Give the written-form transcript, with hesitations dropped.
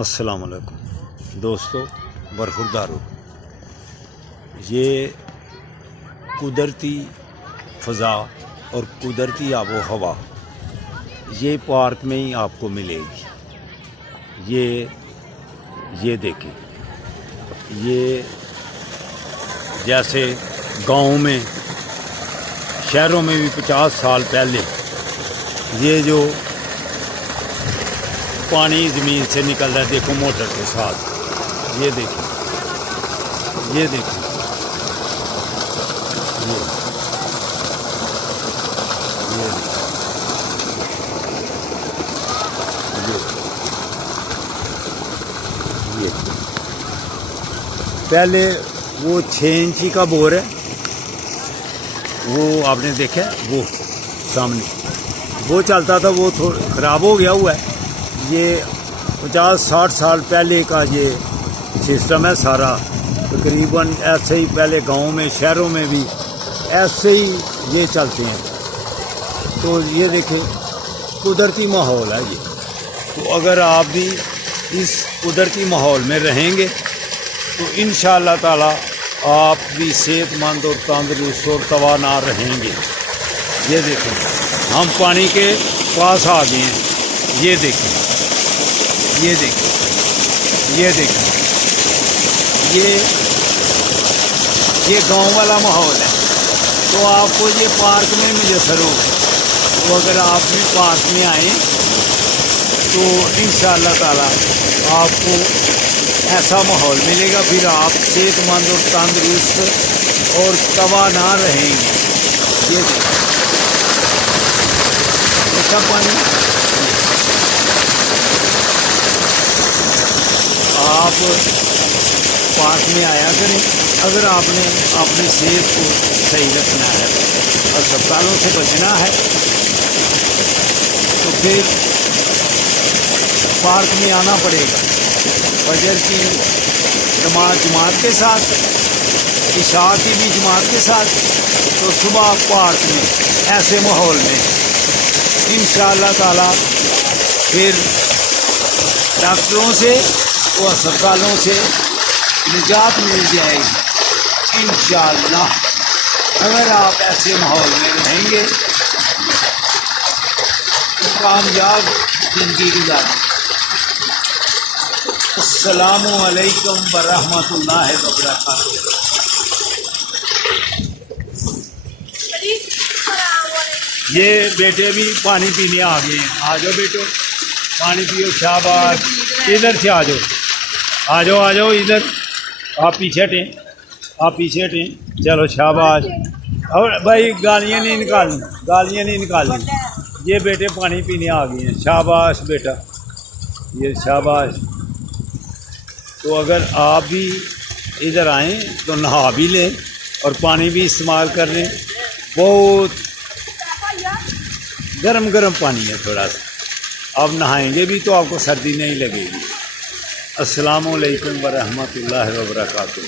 السلام علیکم دوستو برخوردارو، یہ قدرتی فضا اور قدرتی آب و ہوا یہ پارک میں ہی آپ کو ملے گی۔ یہ دیکھیں، یہ جیسے گاؤں میں شہروں میں بھی 50 سال پہلے یہ جو پانی زمین سے نکل رہا ہے، دیکھو موٹر کے ساتھ، یہ دیکھیں، یہ دیکھیں، یہ پہلے وہ 6 انچی کا بور ہے، وہ آپ نے دیکھا ہے، وہ سامنے وہ چلتا تھا، وہ تھوڑا خراب ہو گیا ہوا ہے۔ یہ 50-60 سال پہلے کا یہ سسٹم ہے سارا، تقریباً ایسے ہی پہلے گاؤں میں شہروں میں بھی ایسے ہی یہ چلتے ہیں۔ تو یہ دیکھیں قدرتی ماحول ہے یہ، تو اگر آپ بھی اس قدرتی ماحول میں رہیں گے تو انشاءاللہ تعالی آپ بھی صحت مند اور تندرست اور توانا رہیں گے۔ یہ دیکھیں ہم پانی کے پاس آ گئے ہیں، یہ دیکھیں، یہ دیکھیں، یہ دیکھیں، یہ گاؤں والا ماحول ہے، تو آپ کو یہ پارک میں میسر ہوگا۔ تو اگر آپ بھی پارک میں آئیں تو انشاءاللہ تعالی آپ کو ایسا ماحول ملے گا، پھر آپ صحت مند اور تندرست اور توانا رہیں گے۔ یہ دیکھیں ایسا پانی، آپ پارک میں آیا کریں۔ اگر آپ نے اپنی صحت کو صحیح رکھنا ہے، اسپتالوں سے بچنا ہے، تو پھر پارک میں آنا پڑے گا۔ فجر کی جماعت کے ساتھ، عشاء کی بھی جماعت کے ساتھ، تو صبح پارک میں ایسے ماحول میں انشاءاللہ تعالی پھر ڈاکٹروں سے اور اسپتالوں سے نجات مل جائے گی انشاءاللہ۔ اگر آپ ایسے ماحول میں رہیں گے تو کامیاب زندگی گزاریں۔ السلام علیکم ورحمۃ اللہ وبرکاتہ۔ یہ بیٹے بھی پانی پینے آ گئے ہیں، آ جاؤ بیٹو پانی پیو، شاباش، ادھر سے آ جاؤ، آ جاؤ، آ جاؤ ادھر، آپ پیچھے ہٹیں، آپ پیچھے ہٹیں، چلو شاباش۔ اور بھائی گالیاں نہیں نکالنی، گالیاں نہیں نکالنی۔ یہ بیٹے پانی پینے آ گئے ہیں، شاباش بیٹا، یہ شاباش۔ تو اگر آپ بھی ادھر آئیں تو نہا بھی لیں اور پانی بھی استعمال کر لیں۔ بہت گرم گرم پانی ہے تھوڑا سا، آپ نہائیں گے بھی تو آپ کو سردی نہیں لگے گی۔ السلام علیکم ورحمۃ اللہ وبرکاتہ۔